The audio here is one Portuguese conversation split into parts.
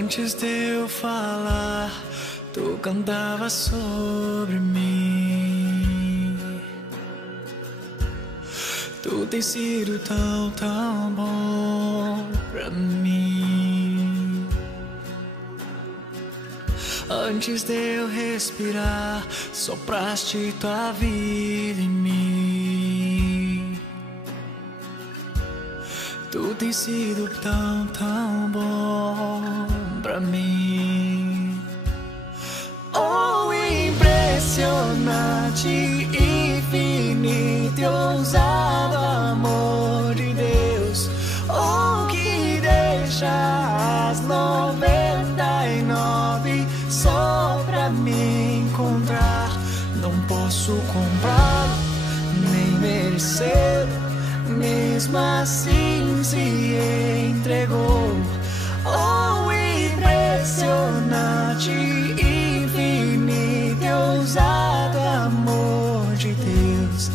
Antes de eu falar, tu cantava sobre mim. Tu tem sido tão, tão bom pra mim. Antes de eu respirar, sopraste tua vida em mim. Tu tem sido tão, tão bom pra mim. Oh, impressionante, infinito e ousado amor de Deus. Oh, que deixa as 99 só pra me encontrar. Não posso comprá-lo, nem merecê-lo. Mesmo assim se entregou. Oh, impressionante, infinito e ousado amor de Deus.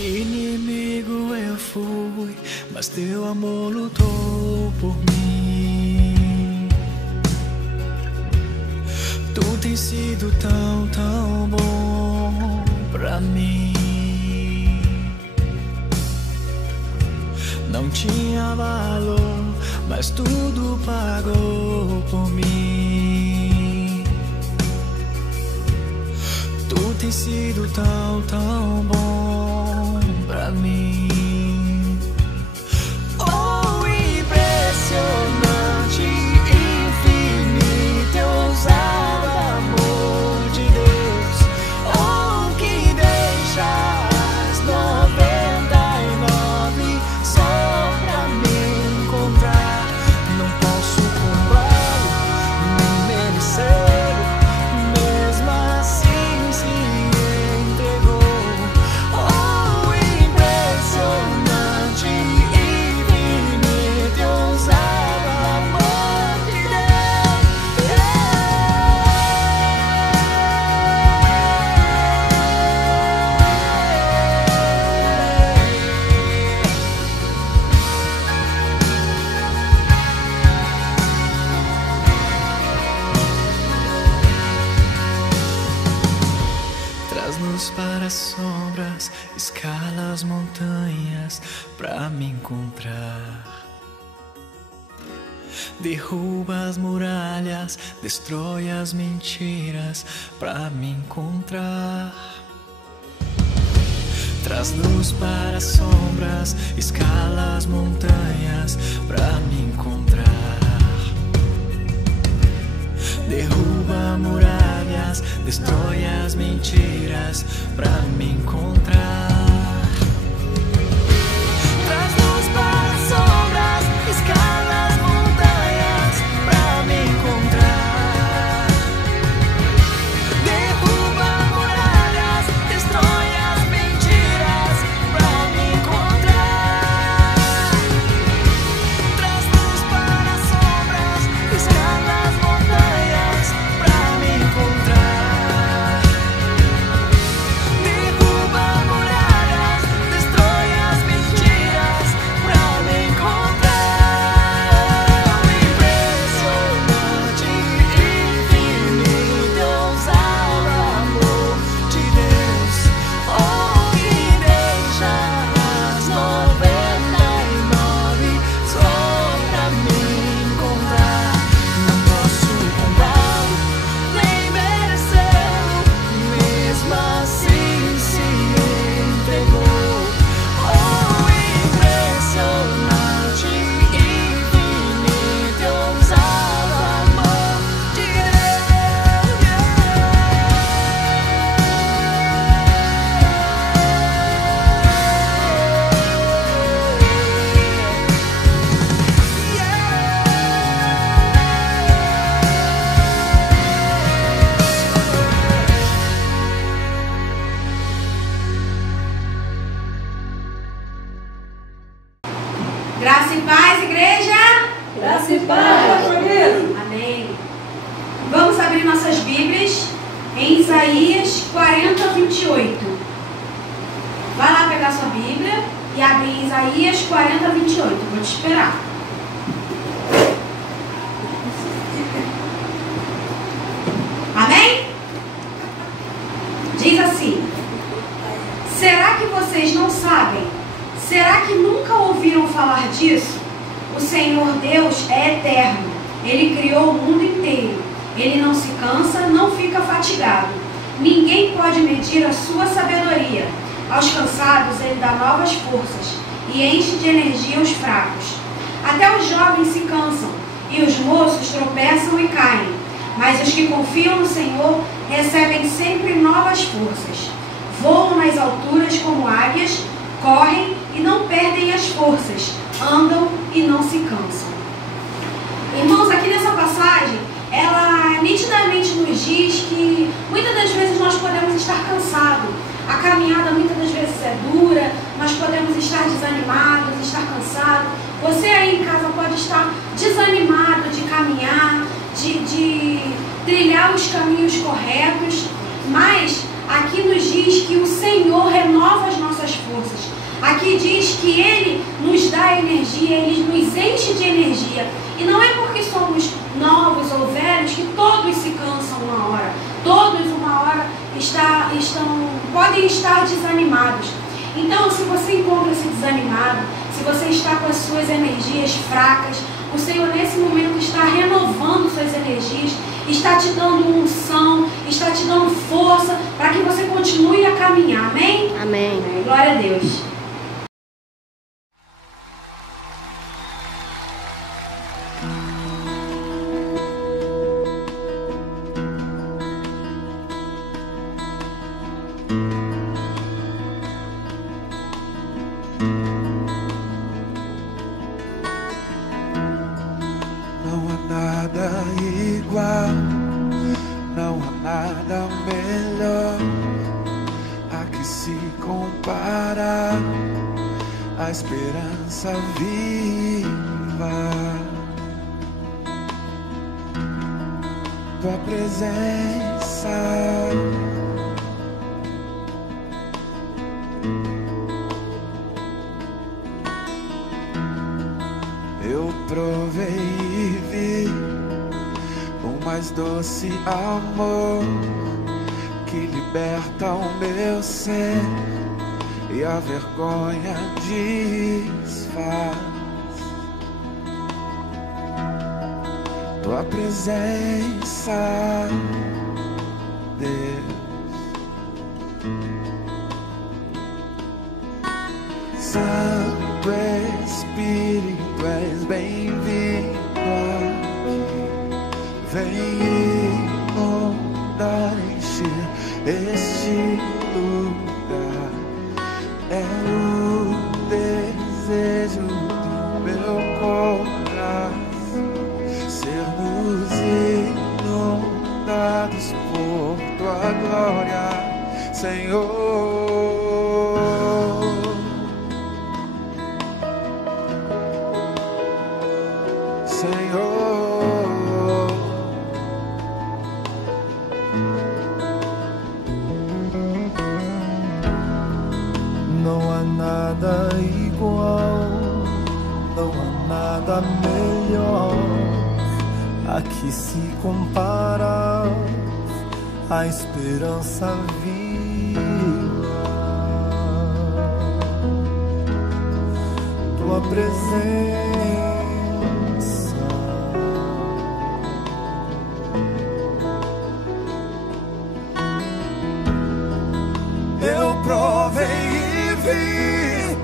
Inimigo eu fui, mas teu amor lutou por mim. Tu tens sido tão, tão bom pra mim. Não tinha valor, mas tudo pagou por mim. Tu tens sido tão, tão bom pra mim. Oh, impressionante, infinito e ousado amor de Deus. Oh, que deixa as 99 só pra me encontrar. Não posso comprá-lo, nem merecê-lo. Mesmo assim se entregou. Oh, impressionante, infinito e ousado amor de Deus. Traz-nos para as sombras, escala as montanhas pra me encontrar. Derruba as muralhas, destrói as mentiras pra me encontrar. Traz-nos para as sombras, escala as montanhas pra me encontrar. Derruba muralhas, destrói as mentiras pra me encontrar. Traz-nos para as sombras, escala as montanhas pra me encontrar. Derruba muralhas, destrói as mentiras pra me encontrar. Traz-nos para as sombras, escala as montanhas pra me encontrar. Derruba Isaías 40, 28. Vai lá pegar sua Bíblia e abre em Isaías 40, 28. Vou te esperar. Amém? Diz assim: será que vocês não sabem? Será que nunca ouviram falar disso? O Senhor Deus é eterno. Ele criou o mundo inteiro. Ele não se cansa, não fica fatigado. Ninguém pode medir a sua sabedoria. Aos cansados ele dá novas forças e enche de energia os fracos. Até os jovens se cansam e os moços tropeçam e caem. Mas os que confiam no Senhor recebem sempre novas forças. Voam nas alturas como águias, correm e não perdem as forças, andam e não se cansam. Irmãos, aqui nessa passagem, ela nitidamente nos diz que muitas das vezes nós podemos estar cansados. A caminhada muitas das vezes é dura, nós podemos estar desanimados, estar cansados. Você aí em casa pode estar desanimado de caminhar, de trilhar os caminhos corretos, mas aqui nos diz que o Senhor renova as nossas forças. Aqui diz que Ele nos dá energia, Ele nos enche de energia. E não é porque somos novos ou velhos que todos se cansam uma hora. Todos uma hora podem estar desanimados. Então, se você encontra-se desanimado, se você está com as suas energias fracas, o Senhor nesse momento está renovando suas energias, está te dando unção, está te dando força para que você continue a caminhar. Amém? Amém. Glória a Deus. A esperança viva, tua presença, eu provei e vi o mais doce amor que liberta o meu ser e a vergonha desfaz. Tua presença, Deus. Santo Espírito, és bem-vindo aqui. Vem inundar, encher este lugar. É o desejo do meu coração, sermos inundados por tua glória, Senhor. Senhor, não há nada igual, não há nada melhor a que se compara a esperança viva, tua presença. Eu provei e vi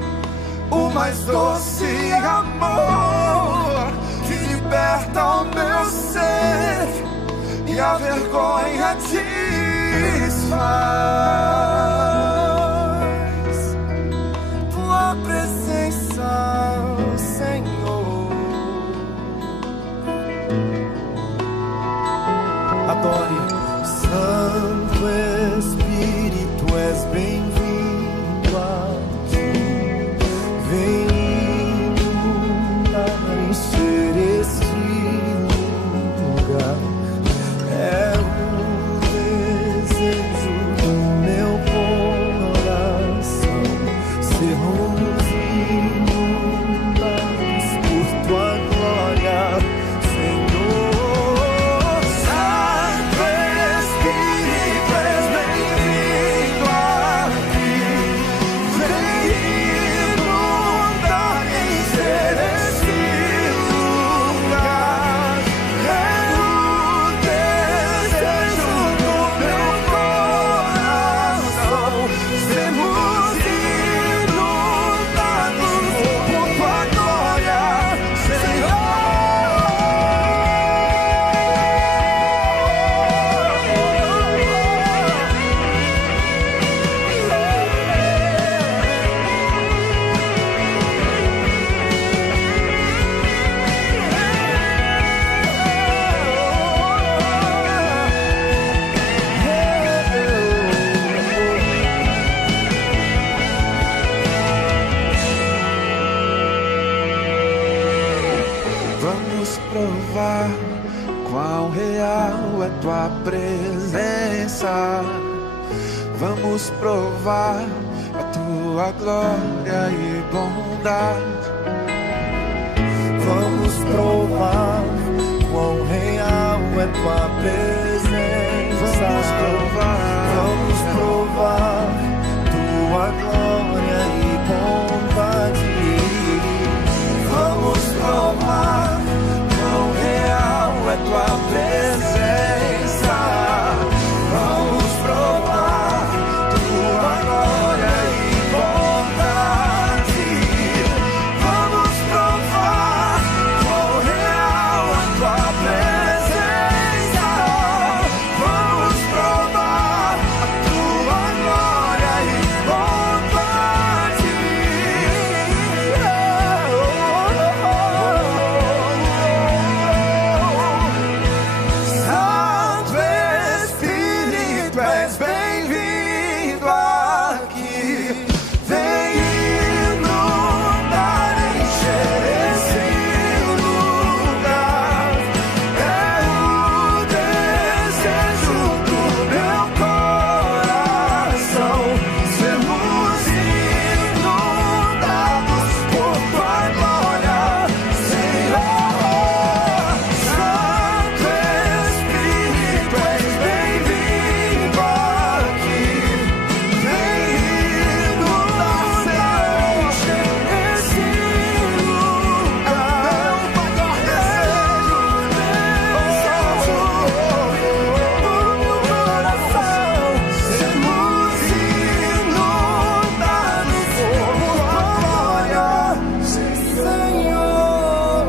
o mais doce amor que liberta o meu ser e a vergonha desfaz. Tua presença, Senhor. Adore. Santo Espírito, és bem-vindo aqui. Vem inundar, encher este lugar. É o desejo provar quão real é tua presença. Vamos provar a tua glória e bondade. Vamos provar quão real é tua presença. Vamos provar tua glória e bondade. Vamos provar quão real é tua presença. Vamos provar tua glória e bondade. Vamos provar quão real é tua presença. Vamos provar a tua glória e bondade. Santo Espírito, és bem-vindo aqui. Vem inundar, encher esse lugar. É o desejo do meu coração. Sermos inundados por tua glória, Senhor. Santo Espírito, és bem-vindo aqui. Vem inundar, encher esse lugar. É o maior desejo do meu coração. Sermos inundados por tua glória, Senhor.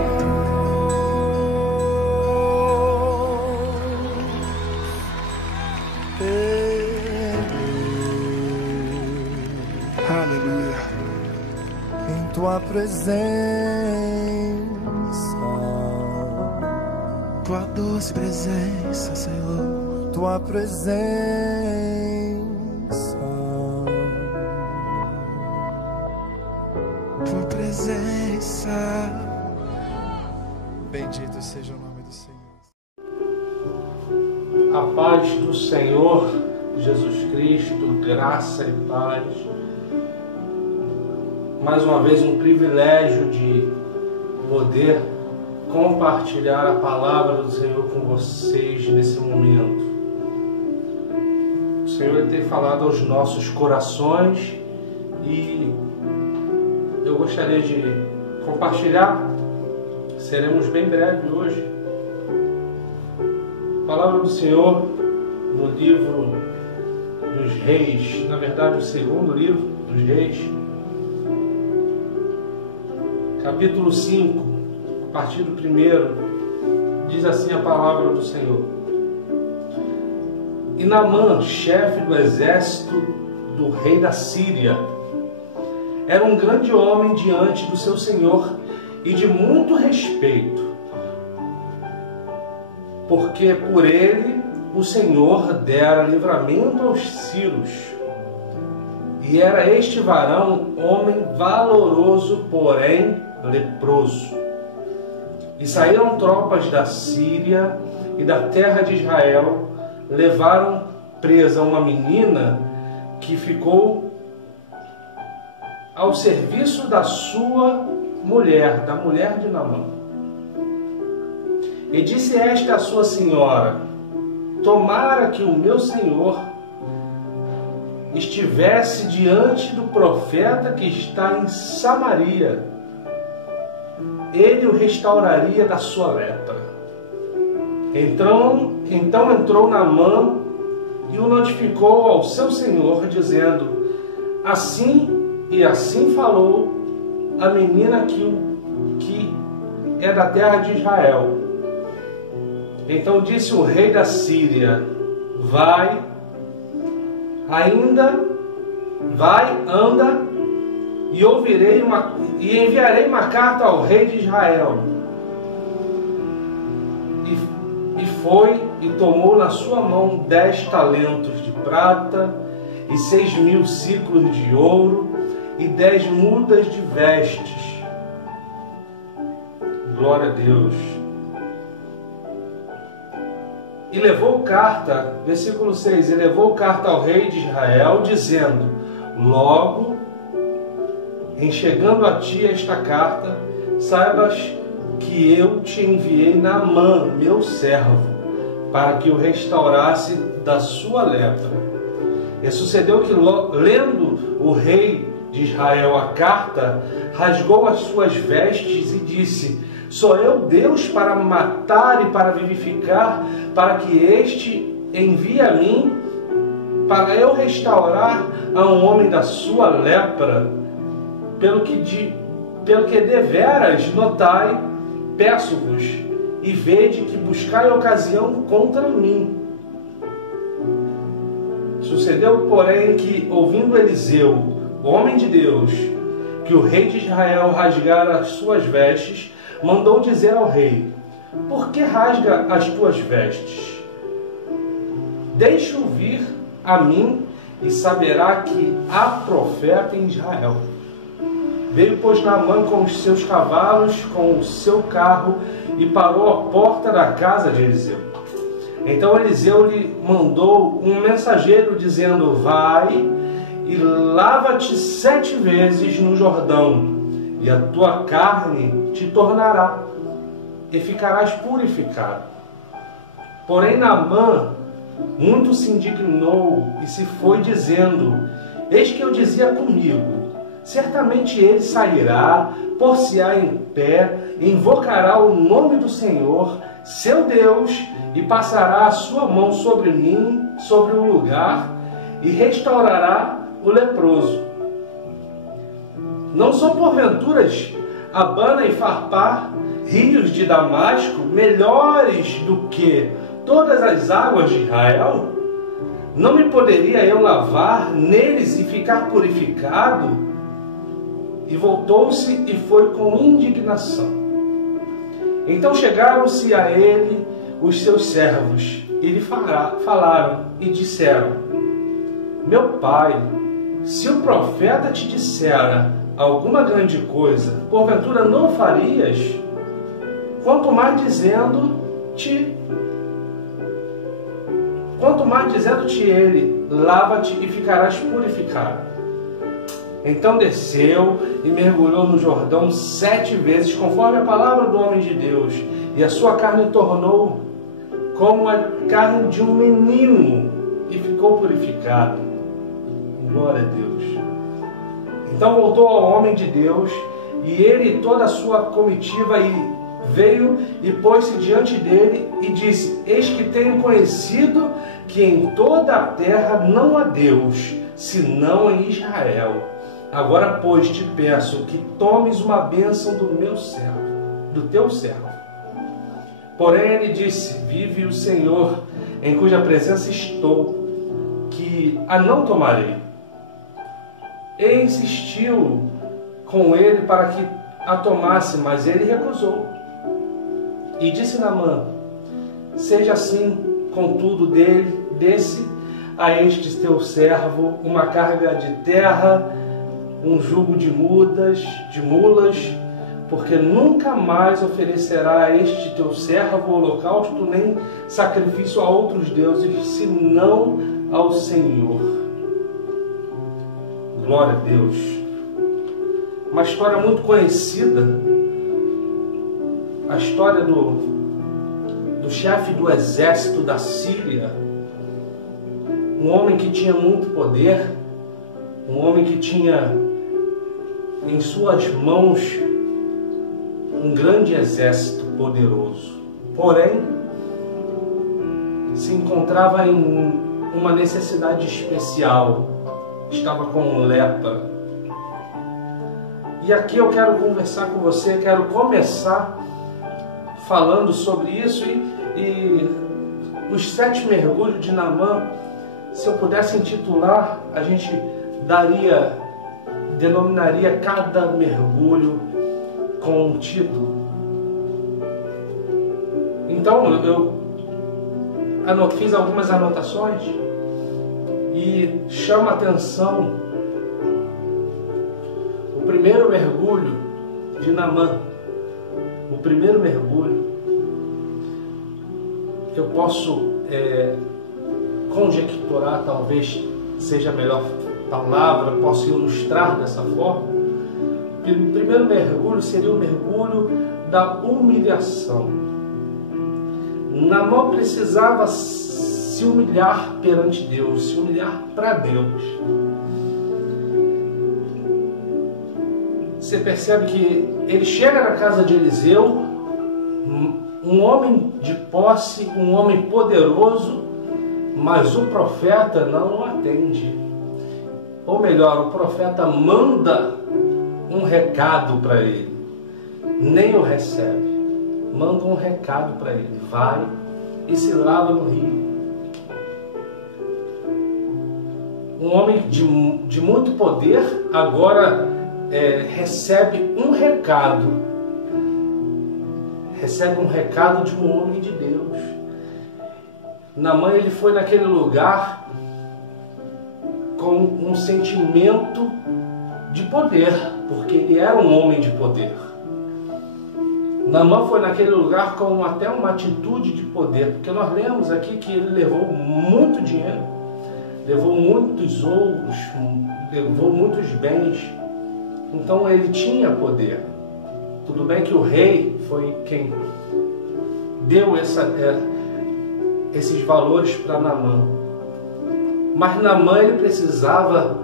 Aleluia. Em tua presença, Tua doce presença, Senhor. tua presença. Tua presença. Bendito seja o nome do Senhor. A paz do Senhor Jesus Cristo, graça e paz. Mais uma vez um privilégio de poder compartilhar a palavra do Senhor com vocês nesse momento. O Senhor tem falado aos nossos corações e eu gostaria de compartilhar. Seremos bem breves hoje. A palavra do Senhor no livro dos Reis, na verdade o segundo livro dos Reis, capítulo 5, a partir do 1, diz assim a palavra do Senhor. E Naamã, chefe do exército do rei da Síria, era um grande homem diante do seu senhor e de muito respeito, porque por ele o Senhor dera livramento aos sírios. E era este varão homem valoroso, porém leproso. E saíram tropas da Síria e da terra de Israel, levaram presa uma menina que ficou ao serviço da sua mulher, da mulher de Naamã. E disse esta a sua senhora: tomara que o meu senhor estivesse diante do profeta que está em Samaria, ele o restauraria da sua lepra. Então entrou Naamã e o notificou ao seu senhor, dizendo: assim e assim falou a menina que é da terra de Israel. Então disse o rei da Síria: vai, anda, e enviarei uma carta ao rei de Israel. E foi e tomou na sua mão 10 talentos de prata e 6.000 ciclos de ouro e 10 mudas de vestes. Glória a Deus. E levou carta, versículo 6, e levou carta ao rei de Israel, dizendo: logo, em chegando a ti esta carta, saibas que eu te enviei Naamã, meu servo, para que o restaurasse da sua lepra. E sucedeu que, lendo o rei de Israel a carta, rasgou as suas vestes e disse: sou eu Deus para matar e para vivificar, para que este envie a mim, para eu restaurar a um homem da sua lepra? Pelo que deveras notai, peço-vos, e vede que buscai ocasião contra mim. Sucedeu, porém, que, ouvindo Eliseu, o homem de Deus, que o rei de Israel rasgara as suas vestes, mandou dizer ao rei: por que rasga as tuas vestes? Deixa-o vir a mim, e saberá que há profeta em Israel. Veio, pois, Naamã com os seus cavalos, com o seu carro, e parou à porta da casa de Eliseu. Então Eliseu lhe mandou um mensageiro, dizendo: vai e lava-te 7 vezes no Jordão, e a tua carne te tornará, e ficarás purificado. Porém Naamã muito se indignou e se foi, dizendo: eis que eu dizia comigo, certamente ele sairá, pôr-se-á em pé, invocará o nome do Senhor, seu Deus, e passará a sua mão sobre mim, sobre o lugar, e restaurará o leproso. Não são porventuras Abana e Farpar, rios de Damasco, melhores do que todas as águas de Israel? Não me poderia eu lavar neles e ficar purificado? E voltou-se e foi com indignação. Então chegaram-se a ele os seus servos e lhe falaram e disseram: meu pai, se o profeta te dissera alguma grande coisa, porventura não farias? Quanto mais dizendo-te ele, lava-te e ficarás purificado. Então desceu e mergulhou no Jordão 7 vezes, conforme a palavra do homem de Deus, e a sua carne tornou como a carne de um menino, e ficou purificado. Glória a Deus. Então voltou ao homem de Deus, e ele e toda a sua comitiva, e veio e pôs-se diante dele e disse: eis que tenho conhecido que em toda a terra não há Deus, senão em Israel. Agora, pois, te peço que tomes uma bênção do meu servo, do teu servo. Porém ele disse: vive o Senhor, em cuja presença estou, que a não tomarei. E insistiu com ele para que a tomasse, mas ele recusou. E disse Naamã: seja assim, contudo, desse a este teu servo uma carga de terra, um jugo de mulas, porque nunca mais oferecerá a este teu servo holocausto nem sacrifício a outros deuses, senão ao Senhor. Glória a Deus. Uma história muito conhecida, a história do chefe do exército da Síria, um homem que tinha muito poder, um homem que tinha em suas mãos um grande exército poderoso. Porém, se encontrava em uma necessidade especial, estava com lepra. E aqui eu quero conversar com você, quero começar falando sobre isso e os 7 mergulhos de Naamã. Se eu pudesse intitular, a gente denominaria cada mergulho com um título. Então eu fiz algumas anotações e chama a atenção o primeiro mergulho de Naamã. O primeiro mergulho, eu posso conjecturar, talvez seja a melhor palavra, posso ilustrar dessa forma. O primeiro mergulho seria o mergulho da humilhação. Naamã precisava se humilhar perante Deus, se humilhar para Deus. Você percebe que ele chega na casa de Eliseu, um homem de posse, um homem poderoso, mas o profeta não o atende. Ou melhor, o profeta manda um recado para ele, nem o recebe. Manda um recado para ele: vai e se lava no rio. Um homem de muito poder agora recebe um recado. Recebe um recado de um homem de Deus. Naamã, ele foi naquele lugar com um sentimento de poder, porque ele era um homem de poder. Naamã foi naquele lugar com até uma atitude de poder, porque nós lemos aqui que ele levou muito dinheiro, levou muitos ouros, levou muitos bens. Então ele tinha poder. Tudo bem que o rei foi quem deu esses valores para Naamã. Mas Naamã, ele precisava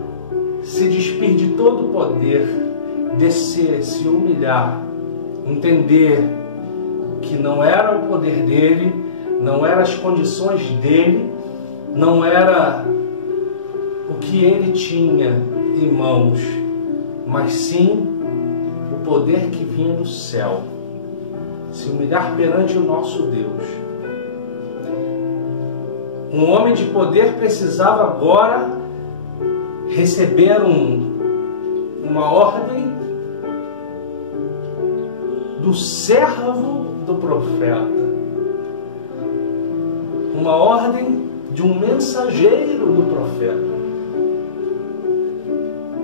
se despir de todo o poder, descer, se humilhar, entender que não era o poder dele, não eram as condições dele, não era o que ele tinha em mãos, mas sim o poder que vinha do céu. Se humilhar perante o nosso Deus. Um homem de poder precisava agora receber uma ordem do servo do profeta, uma ordem de um mensageiro do profeta.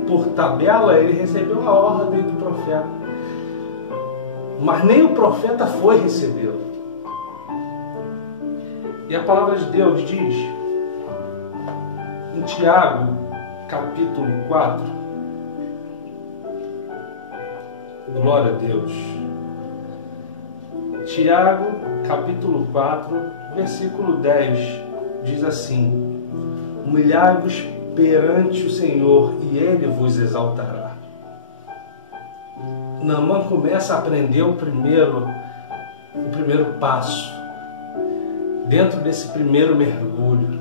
Por tabela, ele recebeu a ordem do profeta, mas nem o profeta foi recebê-lo. E a palavra de Deus diz em Tiago, capítulo 4, glória a Deus. Tiago, capítulo 4, versículo 10, diz assim: humilhai-vos perante o Senhor e Ele vos exaltará. Naamã começa a aprender o primeiro passo. Dentro desse primeiro mergulho,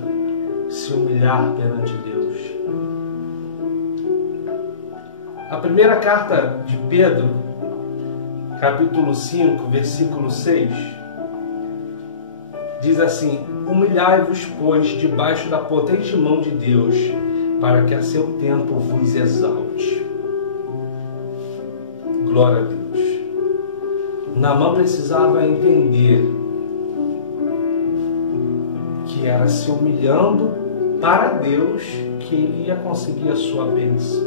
se humilhar perante Deus. A primeira carta de Pedro, capítulo 5, versículo 6, diz assim: humilhai-vos, pois, debaixo da potente mão de Deus, para que a seu tempo vos exalte. Glória a Deus. Naamã precisava entender que era se humilhando para Deus que ele ia conseguir a sua bênção,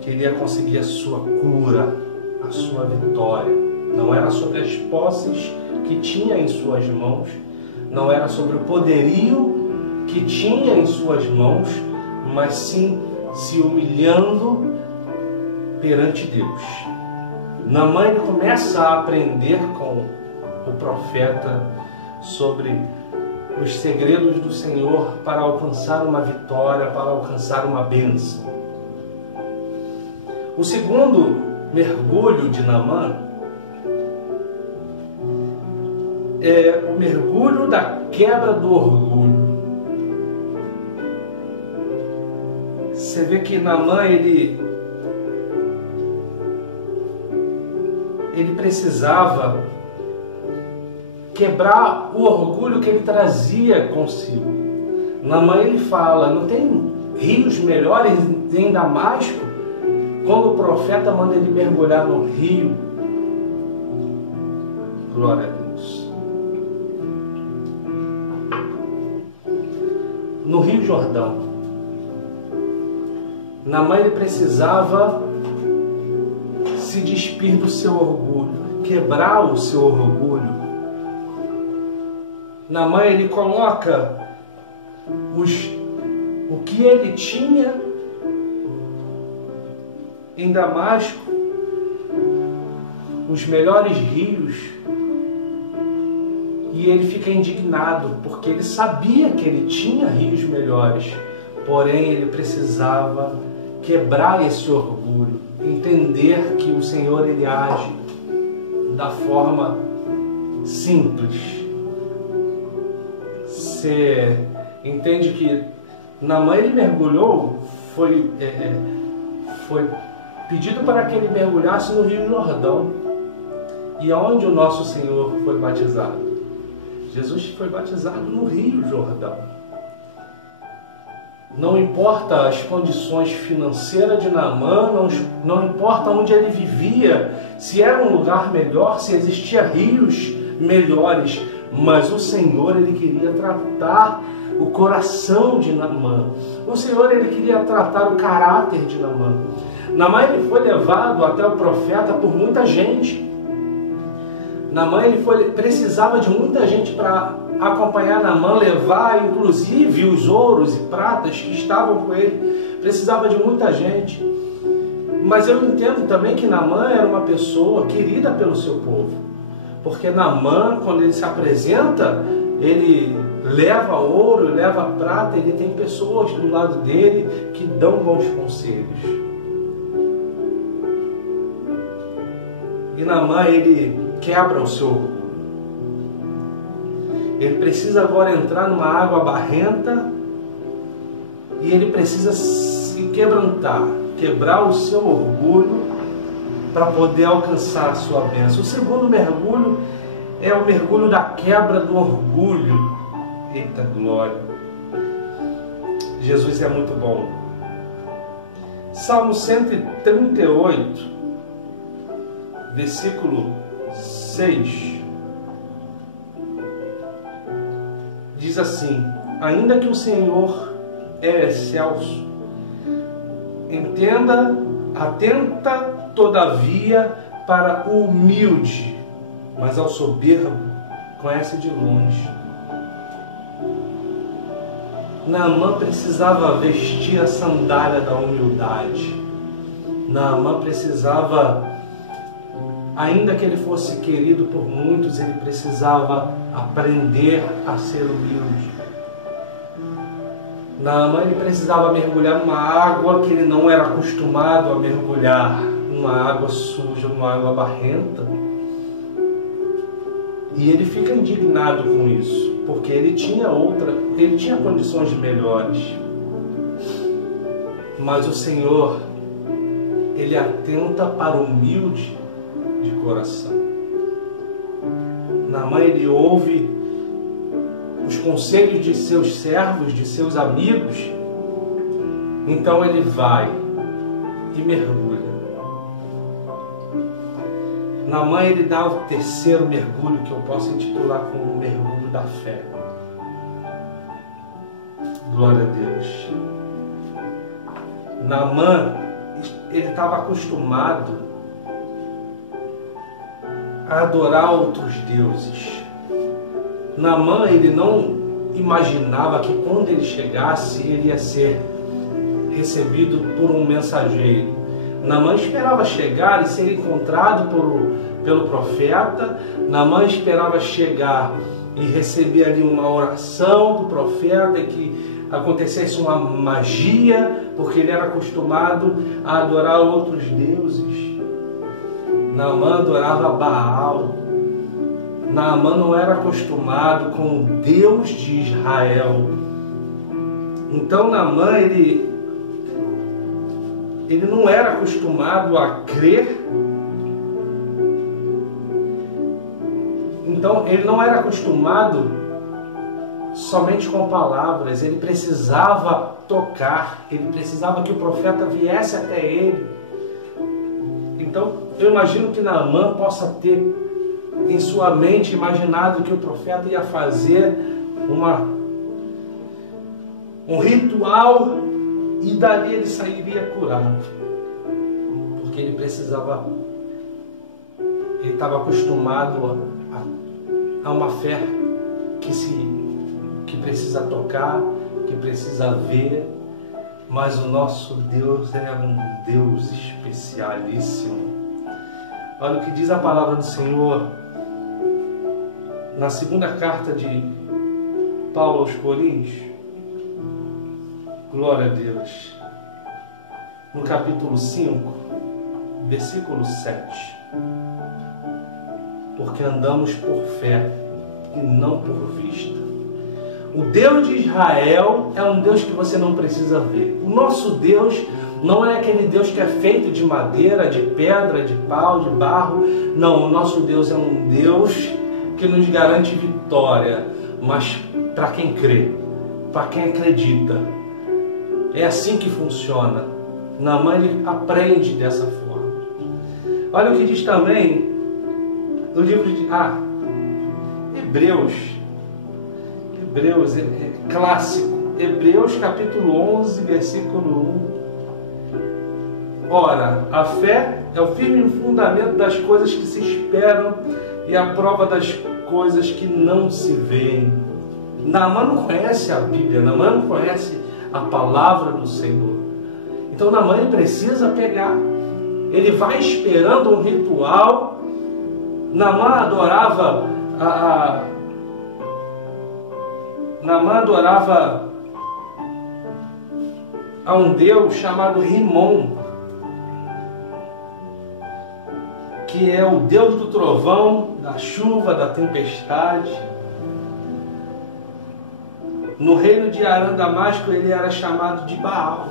que ele ia conseguir a sua cura, a sua vitória. Não era sobre as posses que tinha em suas mãos, não era sobre o poderio que tinha em suas mãos, mas sim se humilhando perante Deus. Naamã, ele começa a aprender com o profeta sobre os segredos do Senhor para alcançar uma vitória, para alcançar uma bênção. O segundo mergulho de Naamã é o mergulho da quebra do orgulho. Você vê que Naamã, ele precisava quebrar o orgulho que ele trazia consigo. Naamã, ele fala: não tem rios melhores em Damasco? Quando o profeta manda ele mergulhar no rio. Glória a Deus. No Rio Jordão, Naamã, ele precisava se despir do seu orgulho, quebrar o seu orgulho. Naamã, ele coloca o que ele tinha em Damasco, os melhores rios, e ele fica indignado, porque ele sabia que ele tinha rios melhores, porém ele precisava quebrar esse orgulho, entender que o Senhor ele age da forma simples. Você entende que Naamã ele mergulhou, foi pedido para que ele mergulhasse no Rio Jordão. E aonde o nosso Senhor foi batizado? Jesus foi batizado no Rio Jordão. Não importa as condições financeiras de Naamã, não importa onde ele vivia, se era um lugar melhor, se existia rios melhores, mas o Senhor ele queria tratar o coração de Naamã. O Senhor ele queria tratar o caráter de Naamã. Naamã ele foi levado até o profeta por muita gente. Naamã ele precisava de muita gente para acompanhar Naamã, levar inclusive os ouros e pratas que estavam com ele. Precisava de muita gente. Mas eu entendo também que Naamã era uma pessoa querida pelo seu povo. Porque Naamã, quando ele se apresenta, ele leva ouro, leva prata, ele tem pessoas do lado dele que dão bons conselhos. E Naamã, ele quebra o seu orgulho. Ele precisa agora entrar numa água barrenta e ele precisa se quebrantar, quebrar o seu orgulho para poder alcançar a sua bênção. O segundo mergulho é o mergulho da quebra do orgulho. Eita glória! Jesus é muito bom. Salmo 138, versículo 6, diz assim: ainda que o Senhor é excelso, atenta todavia para o humilde, mas ao soberbo conhece de longe. Naamã precisava vestir a sandália da humildade. Naamã precisava, ainda que ele fosse querido por muitos, ele precisava aprender a ser humilde. Naamã ele precisava mergulhar numa água que ele não era acostumado a mergulhar, numa água suja, numa água barrenta. E ele fica indignado com isso, porque ele tinha condições melhores. Mas o Senhor, ele atenta para o humilde de coração. Naamã ele ouve os conselhos de seus servos, de seus amigos, então ele vai e mergulha. Naamã ele dá o terceiro mergulho, que eu posso intitular como o mergulho da fé. Glória a Deus. Naamã, ele estava acostumado a adorar outros deuses. Naamã, ele não imaginava que quando ele chegasse, ele ia ser recebido por um mensageiro. Naamã esperava chegar e ser encontrado pelo profeta. Naamã esperava chegar e receber ali uma oração do profeta, que acontecesse uma magia, porque ele era acostumado a adorar outros deuses. Naamã adorava Baal. Naamã não era acostumado com o Deus de Israel. Então Naamã ele não era acostumado a crer. Então ele não era acostumado somente com palavras. Ele precisava tocar. Ele precisava que o profeta viesse até ele. Então eu imagino que Naamã possa ter em sua mente imaginado que o profeta ia fazer um ritual e dali ele sairia curado, porque ele estava acostumado a uma fé que precisa tocar, que precisa ver, mas o nosso Deus é um Deus especialíssimo. Olha o que diz a palavra do Senhor na segunda carta de Paulo aos Coríntios. Glória a Deus. No capítulo 5, versículo 7. Porque andamos por fé e não por vista. O Deus de Israel é um Deus que você não precisa ver. O nosso Deus não é aquele Deus que é feito de madeira, de pedra, de pau, de barro. Não, o nosso Deus é um Deus que nos garante vitória, mas para quem crê, para quem acredita. É assim que funciona. Naamã, ele aprende dessa forma. Olha o que diz também no livro de Hebreus é clássico. Hebreus capítulo 11, versículo 1. Ora, a fé é o firme fundamento das coisas que se esperam e a prova das coisas que não se veem. Naamã não conhece a Bíblia, Naamã não conhece a palavra do Senhor. Então Naamã precisa pegar. Ele vai esperando um ritual. Naamã adorava a um deus chamado Rimon, que é o deus do trovão, da chuva, da tempestade. No reino de Arã Damasco ele era chamado de Baal.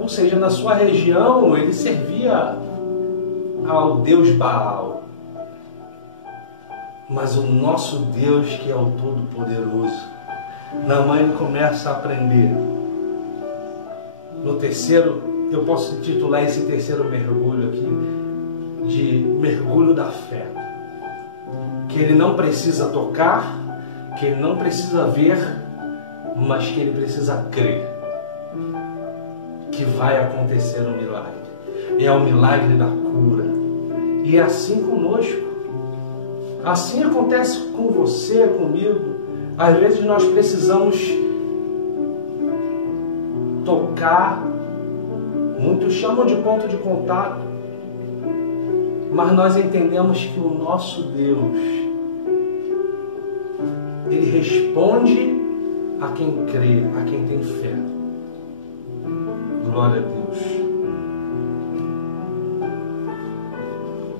Ou seja, na sua região ele servia ao deus Baal. Mas o nosso Deus, que é o Todo-Poderoso, Naamã começa a aprender. No terceiro, eu posso titular esse terceiro mergulho aqui de mergulho da fé. Que ele não precisa tocar, que ele não precisa ver, mas que ele precisa crer que vai acontecer um milagre. É o milagre da cura. E é assim conosco. Assim acontece com você, comigo. Às vezes nós precisamos tocar, muitos chamam de ponto de contato, mas nós entendemos que o nosso Deus, Ele responde a quem crê, a quem tem fé. Glória a Deus.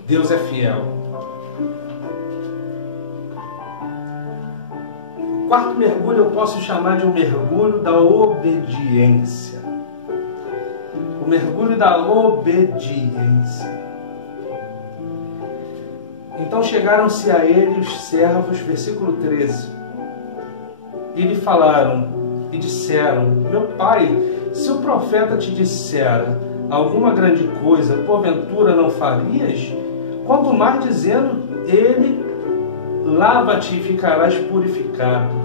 Deus é fiel. O quarto mergulho eu posso chamar de um mergulho da obediência. O mergulho da obediência. Então chegaram-se a ele os servos, versículo 13, e lhe falaram e disseram: meu pai, se o profeta te dissera alguma grande coisa, porventura não farias? Quanto mais dizendo ele: lava-te e ficarás purificado.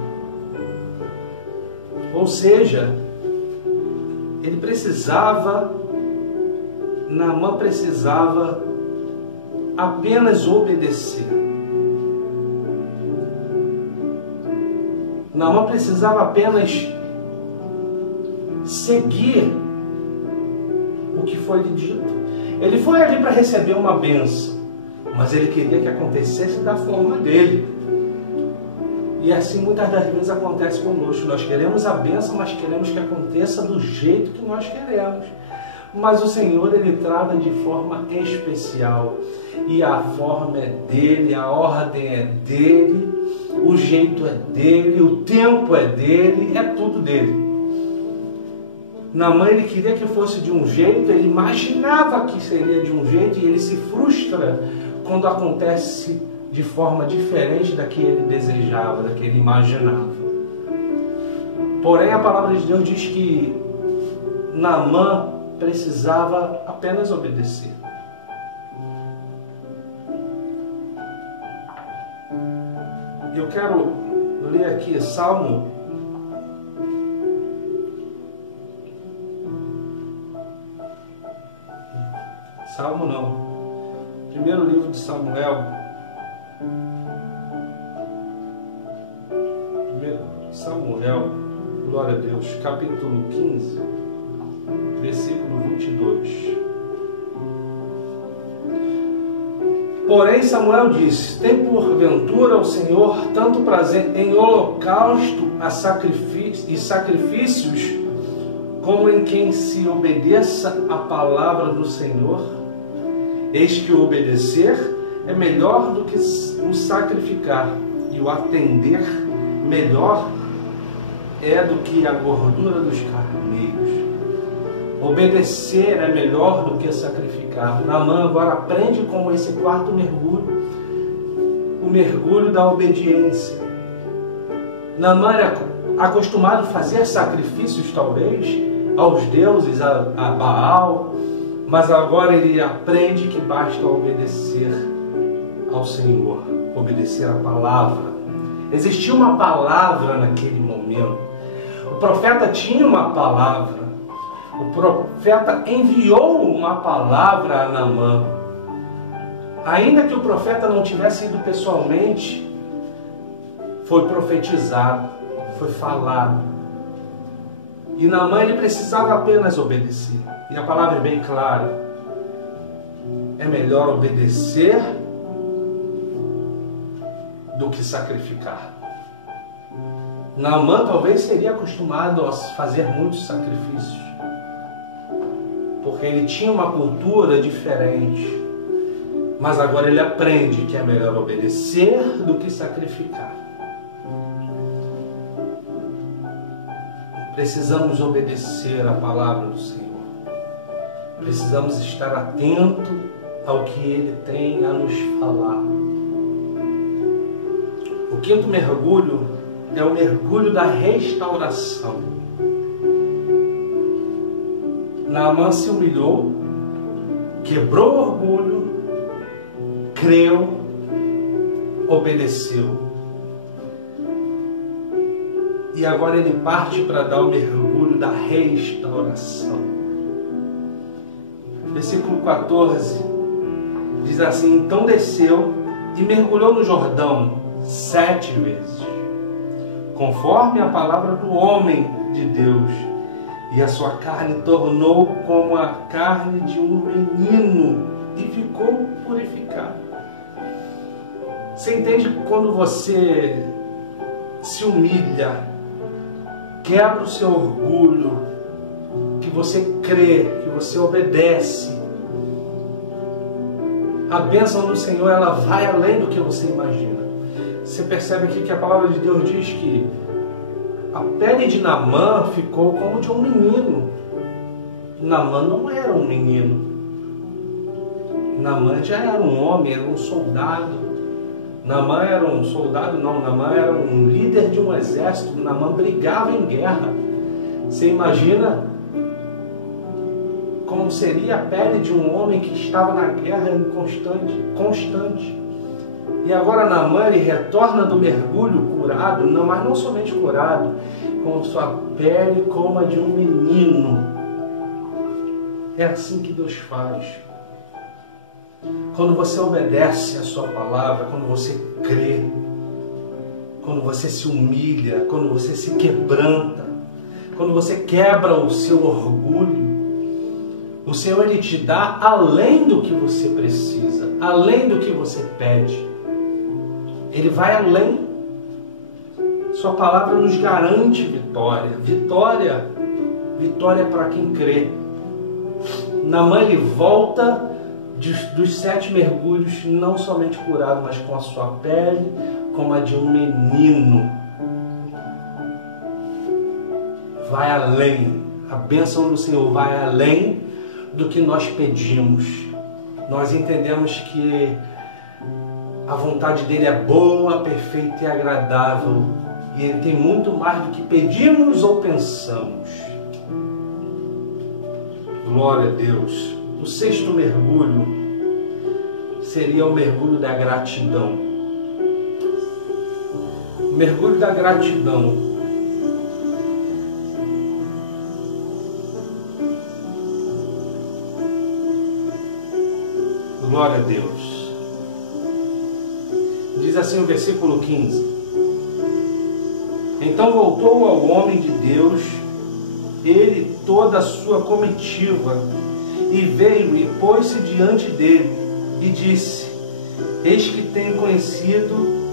Ou seja, ele precisava, Naamã precisava apenas obedecer. Naamã precisava apenas seguir o que foi lhe dito. Ele foi ali para receber uma bênção, mas ele queria que acontecesse da forma dele. E assim muitas das vezes acontece conosco. Nós queremos a bênção, mas queremos que aconteça do jeito que nós queremos. Mas o Senhor, Ele trata de forma especial. E a forma é dEle, a ordem é dEle, o jeito é dEle, o tempo é dEle, é tudo dEle. Naamã, ele queria que fosse de um jeito, ele imaginava que seria de um jeito e ele se frustra quando acontece de forma diferente da que ele desejava, da que ele imaginava. Porém, a palavra de Deus diz que Naamã precisava apenas obedecer. Eu quero ler aqui Salmo 1º livro de Samuel, glória a Deus, capítulo 15, versículo 22. Porém Samuel disse: tem porventura o Senhor tanto prazer em holocausto e sacrifícios, como em quem se obedeça à palavra do Senhor? Eis que o obedecer é melhor do que o sacrificar, e o atender melhor é do que a gordura dos carneiros. Obedecer é melhor do que sacrificar. Naamã agora aprende como esse quarto mergulho, o mergulho da obediência. Naamã era acostumado a fazer sacrifícios, talvez, aos deuses, a Baal, mas agora ele aprende que basta obedecer ao Senhor, obedecer a palavra. Existia uma palavra naquele momento. O profeta tinha uma palavra. O profeta enviou uma palavra a Naamã. Ainda que o profeta não tivesse ido pessoalmente, foi profetizado, foi falado. E Naamã ele precisava apenas obedecer. E a palavra é bem clara. É melhor obedecer do que sacrificar. Naamã talvez seria acostumado a fazer muitos sacrifícios, porque ele tinha uma cultura diferente. Mas agora ele aprende que é melhor obedecer do que sacrificar. Precisamos obedecer à palavra do Senhor. Precisamos estar atento ao que Ele tem a nos falar. O quinto mergulho é o mergulho da restauração. Naamã se humilhou, quebrou o orgulho, creu, obedeceu. E agora ele parte para dar o mergulho da restauração. Versículo 14 diz assim: então desceu e mergulhou no Jordão 7 vezes, conforme a palavra do homem de Deus, e a sua carne tornou como a carne de um menino, e ficou purificado. Você entende que quando você se humilha, quebra o seu orgulho, que você crê, que você obedece, a bênção do Senhor ela vai além do que você imagina. Você percebe aqui que a palavra de Deus diz que a pele de Naamã ficou como de um menino. Naamã não era um menino. Naamã já era um homem, era um soldado. Naamã era um soldado, não. Naamã era um líder de um exército. Naamã brigava em guerra. Você imagina como seria a pele de um homem que estava na guerra constante. E agora Naamã ele retorna do mergulho curado, não, mas não somente curado, com sua pele como a de um menino. É assim que Deus faz. Quando você obedece a sua palavra, quando você crê, quando você se humilha, quando você se quebranta, quando você quebra o seu orgulho, o Senhor ele te dá além do que você precisa, além do que você pede. Ele vai além. Sua palavra nos garante vitória. Vitória para quem crê. Naamã ele volta dos 7 mergulhos, não somente curado, mas com a sua pele como a de um menino. Vai além. A bênção do Senhor vai além do que nós pedimos. Nós entendemos que a vontade dele é boa, perfeita e agradável. E ele tem muito mais do que pedimos ou pensamos. Glória a Deus. O 6º mergulho seria o mergulho da gratidão. O mergulho da gratidão. Glória a Deus. Diz assim o versículo 15: Então voltou ao homem de Deus, ele toda a sua comitiva, e veio e pôs-se diante dele, e disse: Eis que tenho conhecido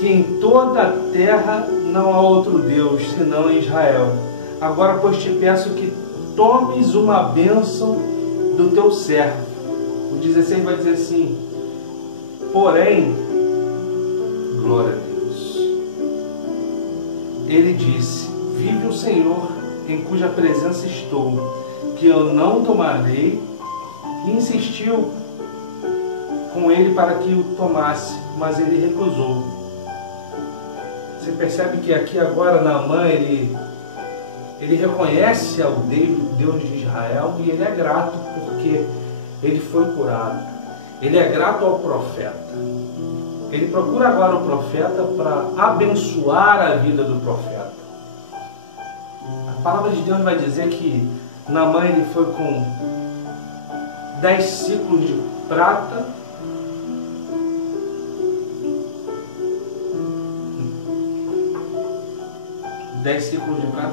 que em toda a terra não há outro Deus, senão em Israel. Agora, pois, te peço que tomes uma bênção do teu servo. O 16 vai dizer assim: porém, glória a Deus, ele disse: vive o Senhor, em cuja presença estou, que eu não tomarei. E insistiu com ele para que o tomasse, mas ele recusou. Você percebe que aqui agora Naamã, ele reconhece ao Deus de Israel, e ele é grato porque ele foi curado. Ele é grato ao profeta. Ele procura agora o profeta para abençoar a vida do profeta. A palavra de Deus vai dizer que Naamã ele foi com 10 ciclos de prata,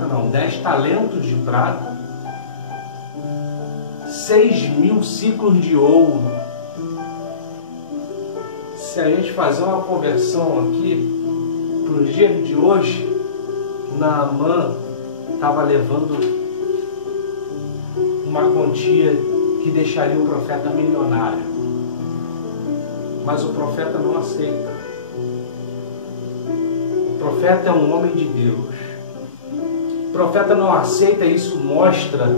não, 10 talentos de prata, 6.000 ciclos de ouro. Se a gente fazer uma conversão aqui para os dias de hoje, Naamã estava levando uma quantia que deixaria o profeta milionário. Mas o profeta não aceita. O profeta é um homem de Deus. O profeta não aceita, e isso mostra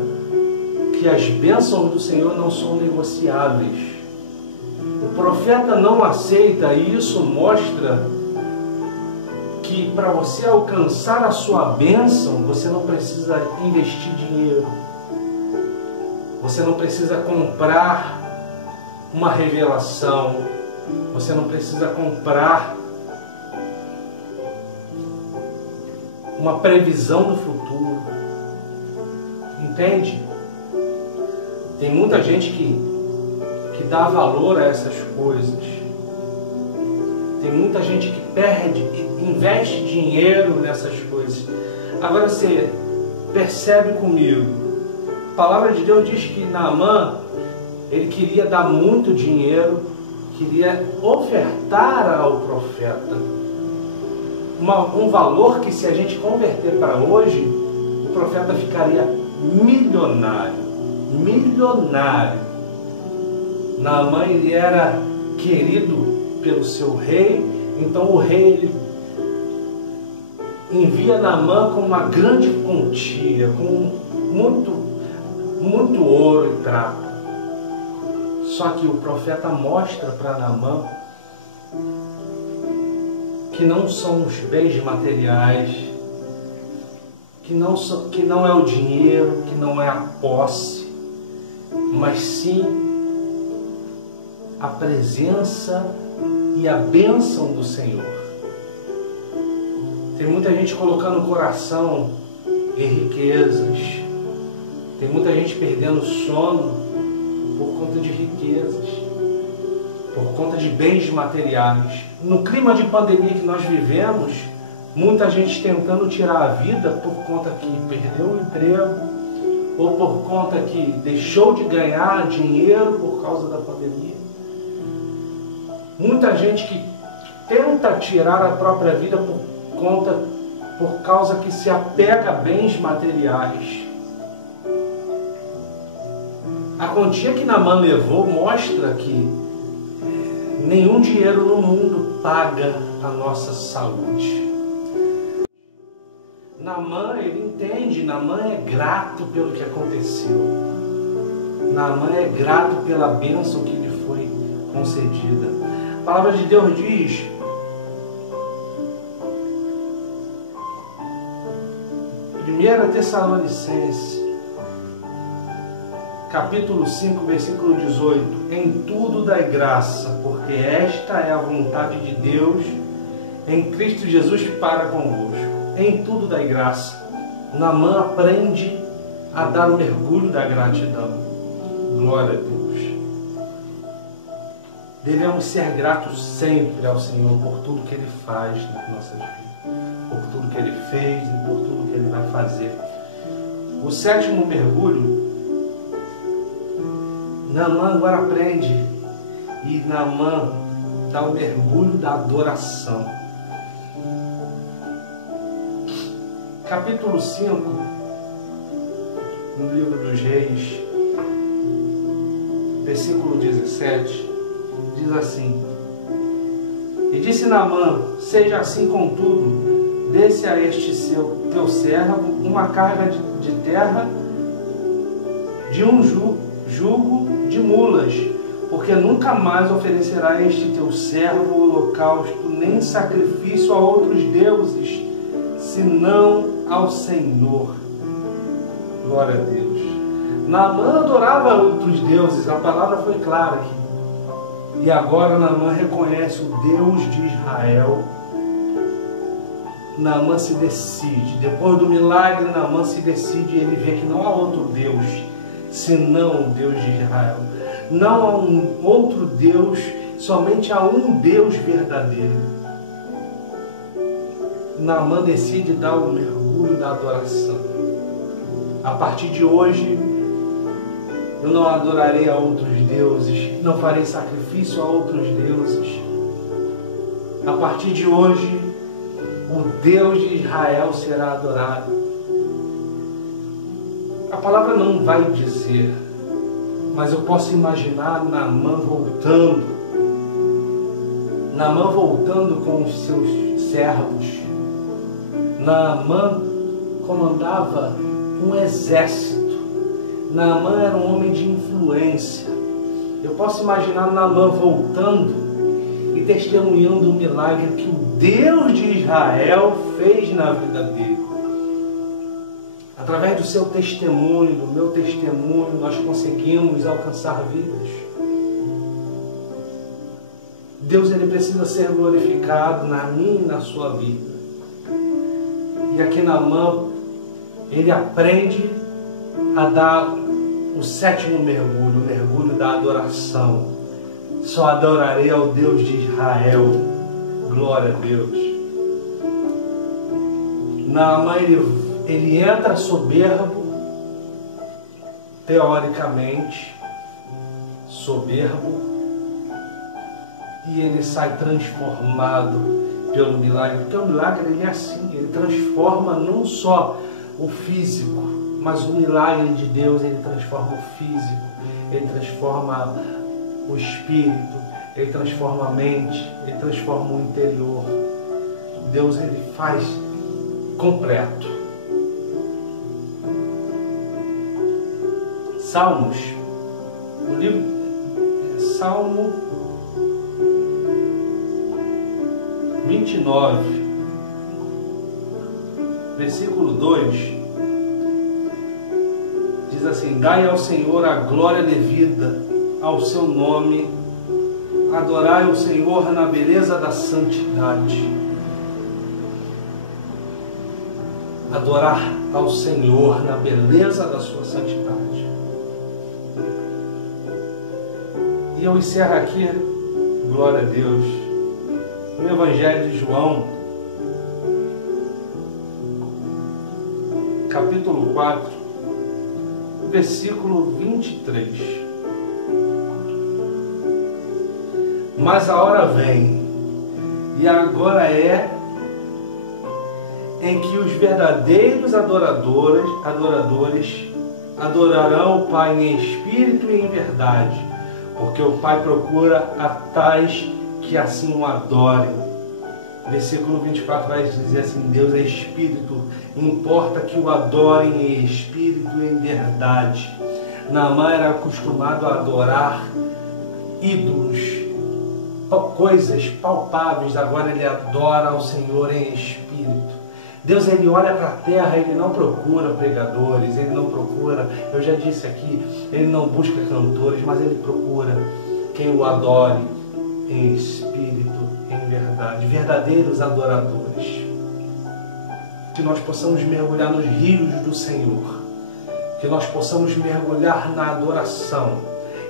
que as bênçãos do Senhor não são negociáveis. O profeta não aceita, e isso mostra que para você alcançar a sua bênção, você não precisa investir dinheiro. Você não precisa comprar uma revelação. Você não precisa comprar uma previsão do futuro. Entende? Tem muita gente que dá valor a essas coisas. Tem muita gente que perde, investe dinheiro nessas coisas. Agora você percebe comigo, a palavra de Deus diz que Naamã, ele queria dar muito dinheiro, queria ofertar ao profeta um valor que, se a gente converter para hoje, o profeta ficaria milionário. Naamã, ele era querido pelo seu rei, então o rei ele envia Naamã com uma grande quantia, com muito ouro e prata. Só que o profeta mostra para Naamã que não são os bens materiais, que não é o dinheiro, que não é a posse, mas sim a presença e a bênção do Senhor. Tem muita gente colocando o coração em riquezas, tem muita gente perdendo sono por conta de riquezas, por conta de bens materiais. No clima de pandemia que nós vivemos, muita gente tentando tirar a vida por conta que perdeu o emprego, ou por conta que deixou de ganhar dinheiro por causa da pandemia. Muita gente que tenta tirar a própria vida por causa que se apega a bens materiais. A quantia que Naamã levou mostra que nenhum dinheiro no mundo paga a nossa saúde. Naamã, ele entende, Naamã é grato pelo que aconteceu. Naamã é grato pela bênção que lhe foi concedida. A palavra de Deus diz: Primeira Tessalonicenses, capítulo 5, versículo 18: em tudo dai graça, porque esta é a vontade de Deus em Cristo Jesus para convosco. Em tudo dai graça. Naamã aprende a dar o mergulho da gratidão. Glória a Deus. Devemos ser gratos sempre ao Senhor por tudo que Ele faz nas nossas vidas, por tudo tudo que ele fez e por tudo que ele vai fazer. O 7º mergulho, Naamã agora aprende, e Naamã dá o mergulho da adoração. Capítulo 5, no livro dos Reis, versículo 17, diz assim: E disse Naamã: Seja assim contudo, desse a este teu servo uma carga de terra de um jugo de mulas, porque nunca mais oferecerá este teu servo holocausto, nem sacrifício a outros deuses, senão ao Senhor. Glória a Deus. Naamã adorava outros deuses, a palavra foi clara aqui. E agora Naamã reconhece o Deus de Israel. Naamã se decide, depois do milagre, Naamã se decide, e ele vê que não há outro Deus senão o Deus de Israel. Não há um outro Deus, somente há um Deus verdadeiro. Naamã decide dar o mergulho da adoração. A partir de hoje, eu não adorarei a outros deuses, não farei sacrifício a outros deuses. A partir de hoje, o Deus de Israel será adorado. A palavra não vai dizer, mas eu posso imaginar Naamã voltando com os seus servos. Naamã comandava um exército. Naamã era um homem de influência. Eu posso imaginar Naamã voltando e testemunhando o milagre que o Deus de Israel fez na vida dele. Através do seu testemunho, do meu testemunho, nós conseguimos alcançar vidas. Deus, ele precisa ser glorificado na minha e na sua vida. E aqui Naamã, ele aprende a dar o 7º mergulho, o mergulho da adoração. Só adorarei ao Deus de Israel. Glória a Deus. Naamã, ele entra soberbo, teoricamente soberbo, e ele sai transformado pelo milagre. Porque o milagre, ele é assim, ele transforma não só o físico, mas o milagre de Deus, ele transforma o físico, ele transforma o espírito, ele transforma a mente, ele transforma o interior. Deus, ele faz completo. Salmos, o livro Salmo 29, versículo 2, diz assim: Dai ao Senhor a glória devida ao seu nome, adorai o Senhor na beleza da santidade. Adorar ao Senhor na beleza da sua santidade. E eu encerro aqui, glória a Deus, no Evangelho de João, capítulo 4, versículo 23. Mas a hora vem, e agora é, em que os verdadeiros adoradores adorarão o Pai em espírito e em verdade, porque o Pai procura a tais que assim o adorem. Versículo 24 vai dizer assim: Deus é espírito, importa que o adorem em espírito e em verdade. Naamã era acostumado a adorar ídolos, coisas palpáveis. Agora ele adora ao Senhor em espírito. Deus, ele olha para a terra, ele não procura pregadores, ele não procura, eu já disse aqui, ele não busca cantores, mas ele procura quem o adore em espírito, em verdade, verdadeiros adoradores. Que nós possamos mergulhar nos rios do Senhor, que nós possamos mergulhar na adoração,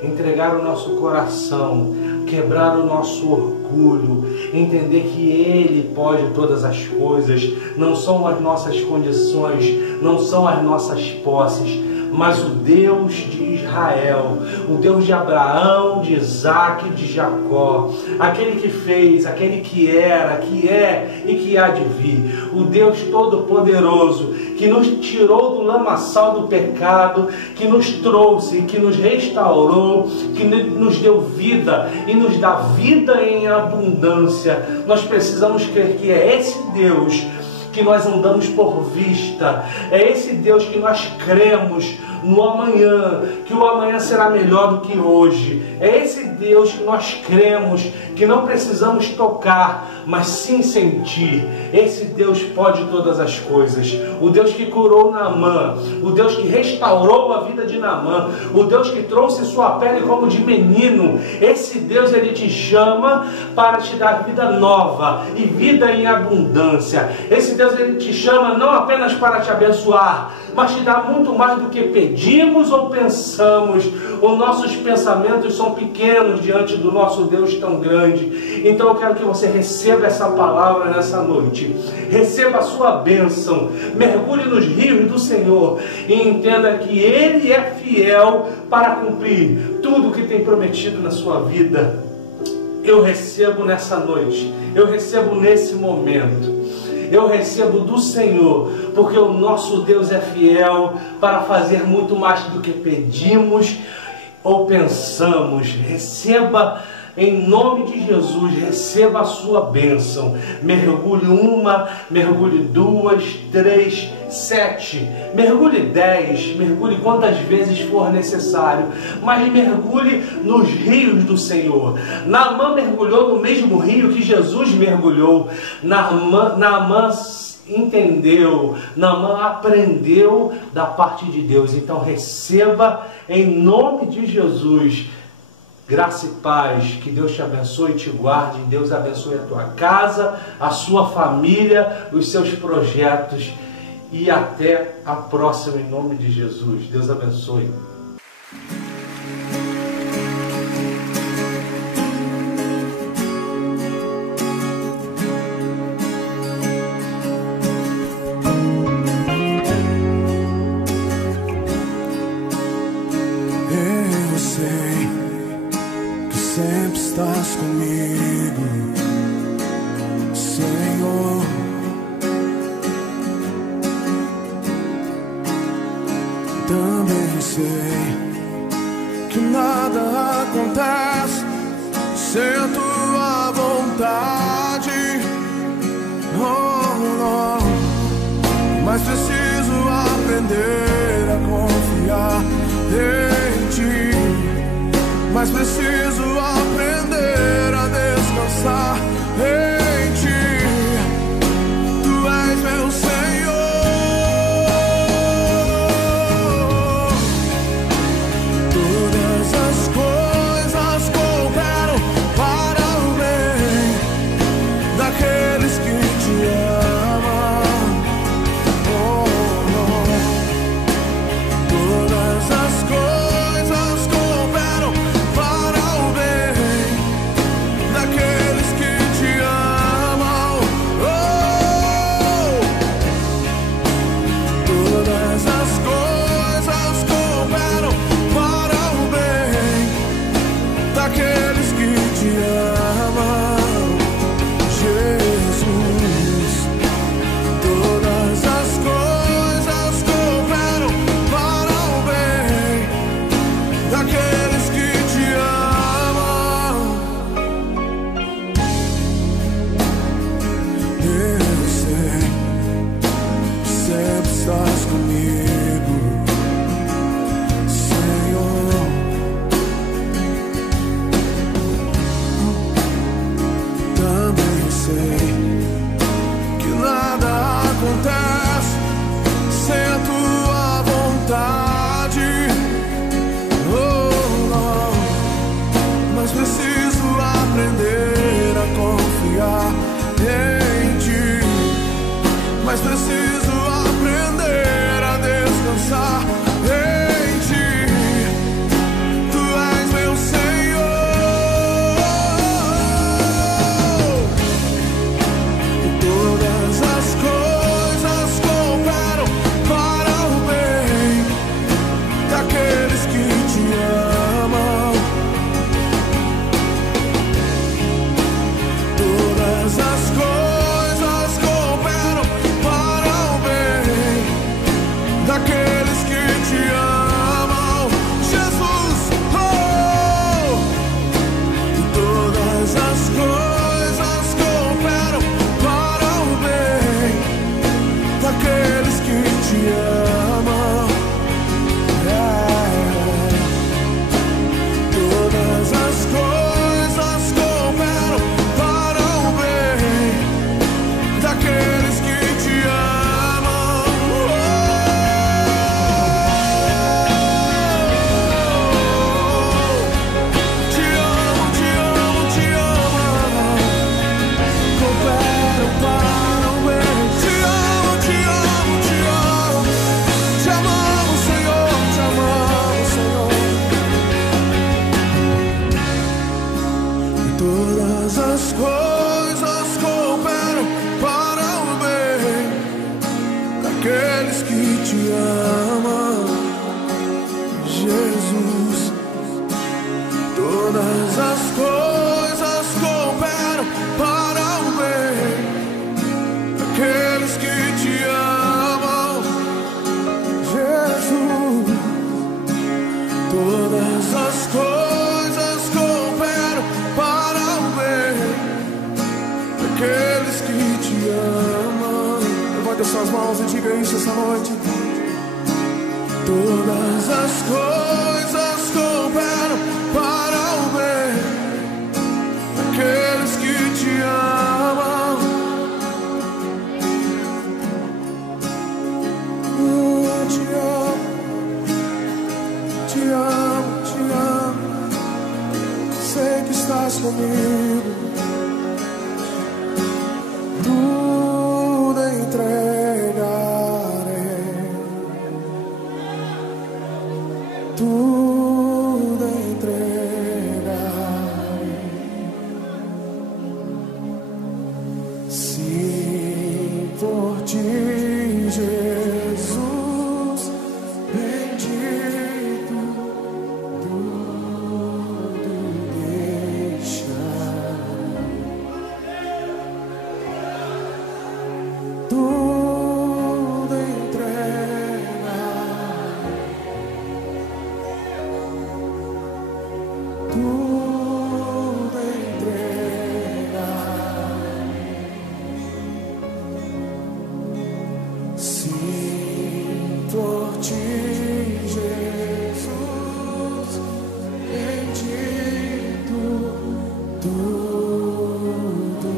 entregar o nosso coração, quebrar o nosso orgulho, entender que Ele pode todas as coisas, não são as nossas condições, não são as nossas posses, mas o Deus de Israel, o Deus de Abraão, de Isaac e de Jacó, aquele que fez, aquele que era, que é e que há de vir, o Deus Todo-Poderoso, que nos tirou do lamaçal do pecado, que nos trouxe, que nos restaurou, que nos deu vida e nos dá vida em abundância. Nós precisamos crer que é esse Deus que nós andamos por vista, é esse Deus que nós cremos no amanhã, que o amanhã será melhor do que hoje. É esse Deus que nós cremos, que não precisamos tocar, mas sim sentir. Esse Deus pode todas as coisas. O Deus que curou Naamã, o Deus que restaurou a vida de Naamã, o Deus que trouxe sua pele como de menino. Esse Deus, Ele te chama para te dar vida nova e vida em abundância. Esse Deus, Ele te chama não apenas para te abençoar, mas te dá muito mais do que pedimos ou pensamos. Os nossos pensamentos são pequenos diante do nosso Deus tão grande. Então eu quero que você receba essa palavra nessa noite. Receba a sua bênção. Mergulhe nos rios do Senhor e entenda que Ele é fiel para cumprir tudo o que tem prometido na sua vida. Eu recebo nessa noite. Eu recebo nesse momento. Eu recebo do Senhor, porque o nosso Deus é fiel para fazer muito mais do que pedimos ou pensamos. Receba em nome de Jesus, receba a sua bênção. Mergulhe 1, mergulhe 2, 3, 7, mergulhe 10, mergulhe quantas vezes for necessário, mas mergulhe nos rios do Senhor. Naamã mergulhou no mesmo rio que Jesus mergulhou. Naamã entendeu, Naamã aprendeu da parte de Deus. Então receba em nome de Jesus graça e paz. Que Deus te abençoe e te guarde. Deus abençoe a tua casa, a sua família, os seus projetos. E até a próxima em nome de Jesus. Deus abençoe. Eu sei que sempre estás comigo, Senhor. Também sei que nada acontece sem a tua vontade. Oh, não. Mas preciso aprender a confiar em ti. Mas preciso aprender a descansar em ti. Tu és meu Senhor. Todas as coisas cooperam para o bem daqueles que te amam. Oh, oh. Todas as coisas cooperam para Jesus, todas as coisas cooperam para o bem daqueles que te amam, Jesus. Todas as coisas cooperam para o bem daqueles que te amam. Levante suas mãos e diga isso essa noite. Todas as coisas cooperam para o bem daqueles que te amam. Te amo, te amo, te amo. Sei que estás comigo. Tudo entregarei. Tudo entregarei. Se por ti, Jesus, bendito, tudo deixarei. Tudo entregarei. Tudo entregarei. Se por ti, Jesus, bendito, tudo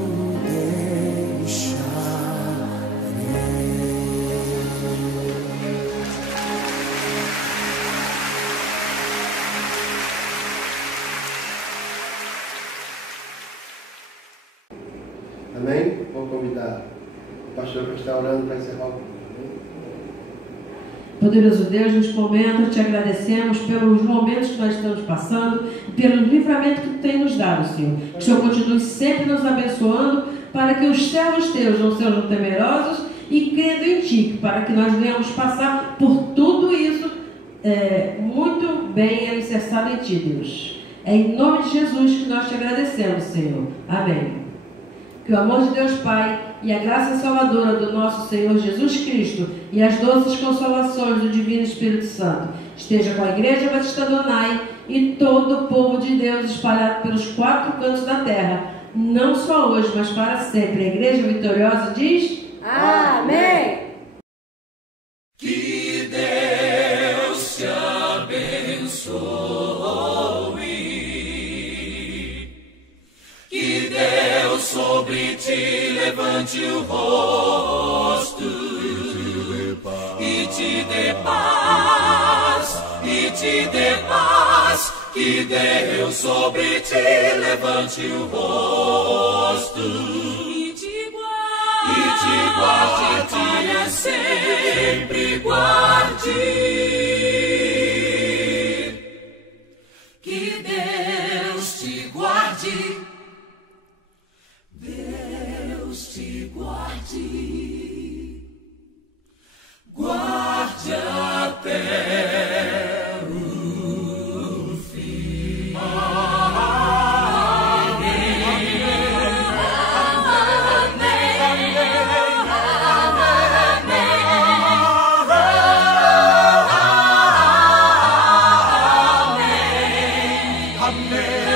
deixarei. Amém? Vou convidar o pastor para estar orando para encerrar o culto. Poderoso Deus, neste momento te agradecemos pelos momentos que nós estamos passando e pelo livramento que tu tem nos dado, Senhor. Que o Senhor continue sempre nos abençoando para que os servos teus não sejam temerosos e crendo em ti, para que nós venhamos passar por tudo isso muito bem alicerçado em ti, Deus. É em nome de Jesus que nós te agradecemos, Senhor. Amém. Que o amor de Deus Pai e a graça salvadora do nosso Senhor Jesus Cristo e as doces consolações do Divino Espírito Santo esteja com a Igreja Batista Donai e todo o povo de Deus espalhado pelos 4 cantos da terra, não só hoje, mas para sempre. A Igreja Vitoriosa diz: Amém! Que Deus te abençoe, que Deus sobre ti levante o rosto e te dê paz, e te dê paz. Que Deus sobre ti levante o rosto e te guarde, para sempre guarde. Que Deus te guarde, Deus te guarde, guarde até o fim. Amém.